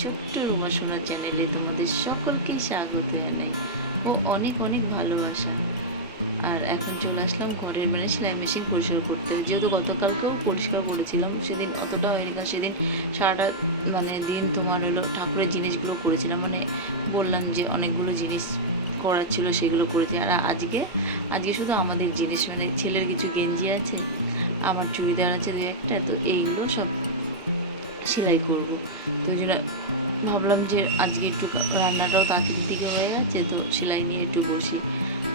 ছোট্ট রুমা সোনা চ্যানেলে তোমাদের সকলকেই স্বাগত জানাই ও অনেক অনেক ভালোবাসা। আর এখন চলে আসলাম ঘরের সেলাই মেশিন পরিষ্কার করতে, যেহেতু গতকালকেও পরিষ্কার করেছিলাম, সেদিন অতটা হয়নি কারণ সেদিন সারাটা দিন তোমার ঠাকুরের জিনিসগুলো করেছিলাম, বললাম যে অনেকগুলো জিনিস করার ছিল সেগুলো করেছি। আর আজকে আজকে শুধু আমাদের জিনিস ছেলের কিছু গেঞ্জি আছে, আমার চুড়িদার আছে দু একটা, তো এইগুলো সব সেলাই করব। তো ওই জন্য ভাবলাম যে আজকে একটু রান্নাটাও তাড়াতাড়ির দিকে হয়ে গেছে, তো সেলাই নিয়ে একটু বসি।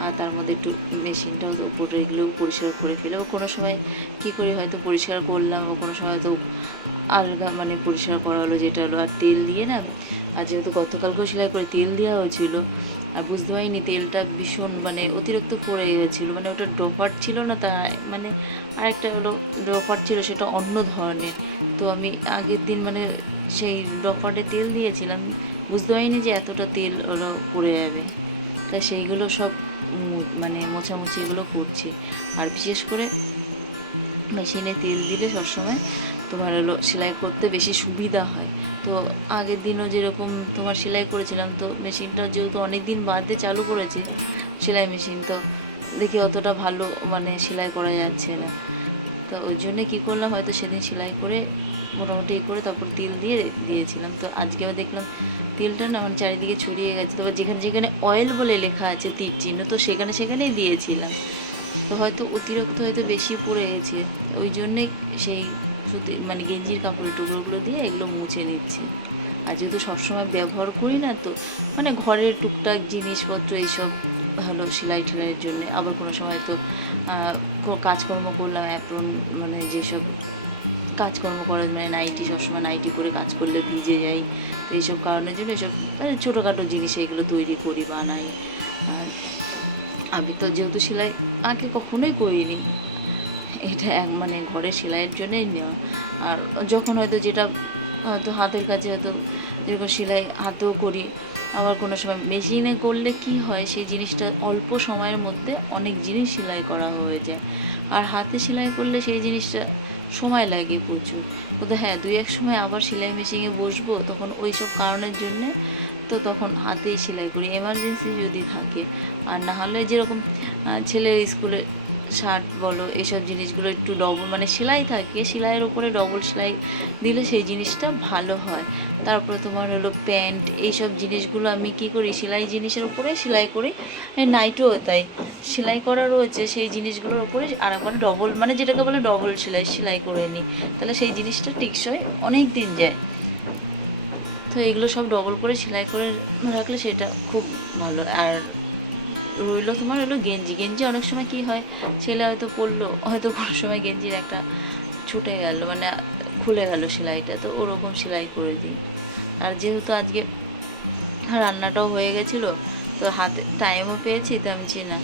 আর তার মধ্যে একটু মেশিনটাও তো উপরে এগুলোও পরিষ্কার করে ফেলেও, কোনো সময় কী করি হয়তো পরিষ্কার করলাম, ও কোনো সময় তো আলগা পরিষ্কার করা হলো যেটা হলো আর তেল দিয়ে না। আর যেহেতু গতকালকেও সেলাই করে তেল দেওয়া হয়েছিল, আর বুঝতে পারিনি তেলটা ভীষণ অতিরিক্ত পড়ে গেছিলো, ওটা ড্রপার ছিল না, তা আরেকটা হলো ড্রপার ছিল, সেটা অন্য ধরনের। তো আমি আগের দিন সেই ড্রপারে তেল দিয়েছিলাম, বুঝতে পারিনি যে এতটা তেল পড়ে যাবে। তাই সেইগুলো সব মোছামুছি এগুলো করছি। আর বিশেষ করে মেশিনে তেল দিলে সবসময় তোমার সেলাই করতে বেশি সুবিধা হয়। তো আগের দিনও যেরকম তোমার সেলাই করেছিলাম, তো মেশিনটা যেহেতু অনেক দিন বাদে চালু করেছি সেলাই মেশিন, তো দেখি অতটা ভালো সেলাই করা যাচ্ছে না। তো ওই জন্যে কী করলাম, হয়তো সেদিন সেলাই করে মোটামুটি করে তারপর তেল দিয়েছিলাম। তো আজকে আবার দেখলাম তেলটা না চারিদিকে ছড়িয়ে গেছে। তবে যেখানে যেখানে অয়েল বলে লেখা আছে তীর চিহ্ন, তো সেখানে সেখানেই দিয়েছিলাম, তো হয়তো অতিরিক্ত হয়তো বেশি পড়ে গেছে। ওই জন্যে সেই সুতি গেঞ্জির কাপড়ের টুকরোগুলো দিয়ে এগুলো মুছে নিচ্ছি। আর যেহেতু সবসময় ব্যবহার করি না, তো ঘরের টুকটাক জিনিসপত্র এইসব হলো সেলাই টেলাইয়ের জন্যে। আবার কোনো সময় তো কাজকর্ম করলাম, অ্যাপ্রন যেসব কাজকর্ম করার নাইটি, সবসময় নাইটি পরে কাজ করলে ভিজে যাই, তো এইসব কারণের জন্য এসব ছোটোখাটো জিনিস এগুলো তৈরি করি, বানাই। আর আমি তো যেহেতু সেলাই আগে কখনোই করিনি, এটা ঘরের সেলাইয়ের জন্যই নেওয়া। আর যখন হয়তো যেটা হয়তো হাতের কাছে হয়তো যেরকম সেলাই হাতেও করি, আবার কোনো সময় মেশিনে করলে কি হয় সেই জিনিসটা অল্প সময়ের মধ্যে অনেক জিনিস সেলাই করা হয়ে যায়। আর হাতে সেলাই করলে সেই জিনিসটা সময় লাগে প্রচুর। তো হ্যাঁ, দুই এক সময় আবার সেলাই মেশিনে বসবো, তখন ওই সব কারণের জন্যে তো তখন হাতেই সেলাই করি, এমার্জেন্সি যদি থাকে। আর না হলে যেরকম ছেলের স্কুলে শার্ট বলো, এইসব জিনিসগুলো একটু ডবল সেলাই থাকে, সেলাইয়ের উপরে ডবল সেলাই দিলে সেই জিনিসটা ভালো হয়। তারপরে তোমার প্যান্ট, এইসব জিনিসগুলো আমি কি করি সেলাই জিনিসের উপরে সেলাই করি। নাইটও তাই সেলাই করা রয়েছে, সেই জিনিসগুলোর উপরে আর একবার ডবল যেটাকে বলে ডবল সেলাই করে নিই, তাহলে সেই জিনিসটা টিকসই অনেক দিন যায়। তো এগুলো সব ডবল করে সেলাই করে রাখলে সেটা খুব ভালো। আর রইলো তোমার গেঞ্জি অনেক সময় কি হয়, ছেলে হয়তো পরলো, হয়তো কোনো সময় গেঞ্জির একটা ছুটে গেল, খুলে গেল সেলাইটা, তো ওরকম সেলাই করে দিই। আর যেহেতু আজকে রান্নাটাও হয়ে গেছিলো, তো হাতে টাইমও পেয়েছি, তো আমি না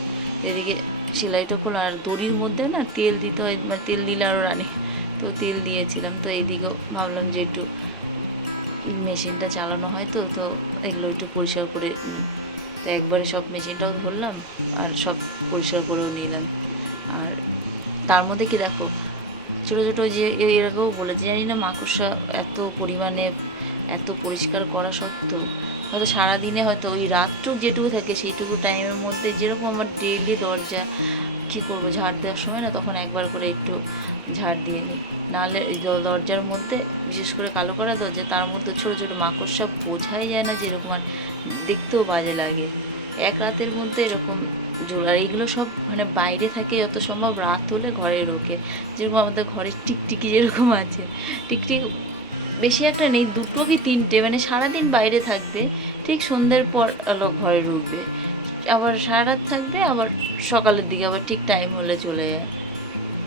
এদিকে সেলাইটা খোলা। আর দড়ির মধ্যে না তেল দিতে হয়, তেল দিলে আরও রানি, তো তেল দিয়েছিলাম। তো এইদিকেও ভাবলাম যে একটু মেশিনটা চালানো হয়, তো তো এগুলো একটু পরিষ্কার করে নিই। তো একবারে সব মেশিনটাও ধরলাম আর সব পরিষ্কার করেও নিলাম। আর তার মধ্যে কি দেখো, ছোটো ছোটো যে এরকমও বলেছে, জানি না মাকড়সা এত পরিমাণে এত পরিষ্কার করা সত্ত্বেও হয়তো সারাদিনে হয়তো ওই রাতটুক যেটুকু থাকে সেইটুকু টাইমের মধ্যে, যেরকম আমার ডেইলি দরজা কী করবো ঝাড় দেওয়ার সময় না, তখন একবার করে একটু ঝাড় দিয়ে নিই। নাহলে দরজার মধ্যে, বিশেষ করে কালো করা দরজা, তার মধ্যে ছোটো ছোটো মাকড়সা বোঝাই যায় না যেরকম, আর দেখতেও বাজে লাগে। এক রাতের মধ্যে এরকম আর এইগুলো সব বাইরে থাকে, যত সম্ভব রাত হলে ঘরে ঢোকে। যেরকম আমাদের ঘরে টিকটিকি যেরকম আছে, টিকটিক বেশি একটা নেই, দুটো কি তিনটে, সারাদিন বাইরে থাকবে, ঠিক সন্ধ্যের পর ঘরে ঢুকবে, আবার সারা রাত থাকবে, আবার সকালের দিকে আবার ঠিক টাইম হলে চলে যায়।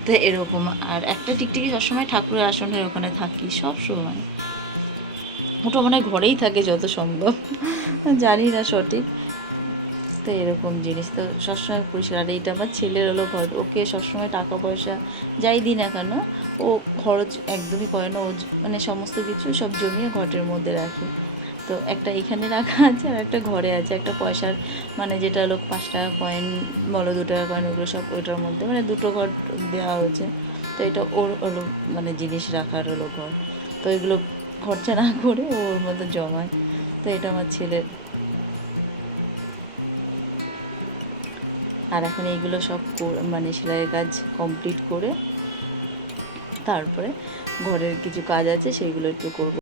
তো এরকম। আর একটা টিকটিকি সবসময় ঠাকুরের আসনের ওখানে থাকি সব সময়, ওটা ঘরেই থাকে যত সম্ভব, জানি না সঠিক। তো এরকম জিনিস তো সবসময় পরিষ্কার। আর এইটা আমার ছেলের ঘর, ওকে সবসময় টাকা পয়সা যাই দিই না কেন, ও খরচ একদমই করে না, ও সমস্ত কিছু সব জমিয়ে ঘরের মধ্যে রাখে। তো একটা এখানে রাখা আছে আর একটা ঘরে আছে, একটা পয়সার যেটা 5 টাকা কয়েন বলো, 2 টাকা কয়েন, ওগুলো সব ওইটার মধ্যে দুটো ঘর দেওয়া হয়েছে। তো এটা ওর জিনিস রাখার ঘর। তো এগুলো খরচা না করে ও ওর মতো জমায়। তো এটা আমার ছেলের। আর এখন এইগুলো সব মানে সেলাইয়ের কাজ কমপ্লিট করে তারপরে ঘরের কিছু কাজ আছে সেইগুলো একটু করব।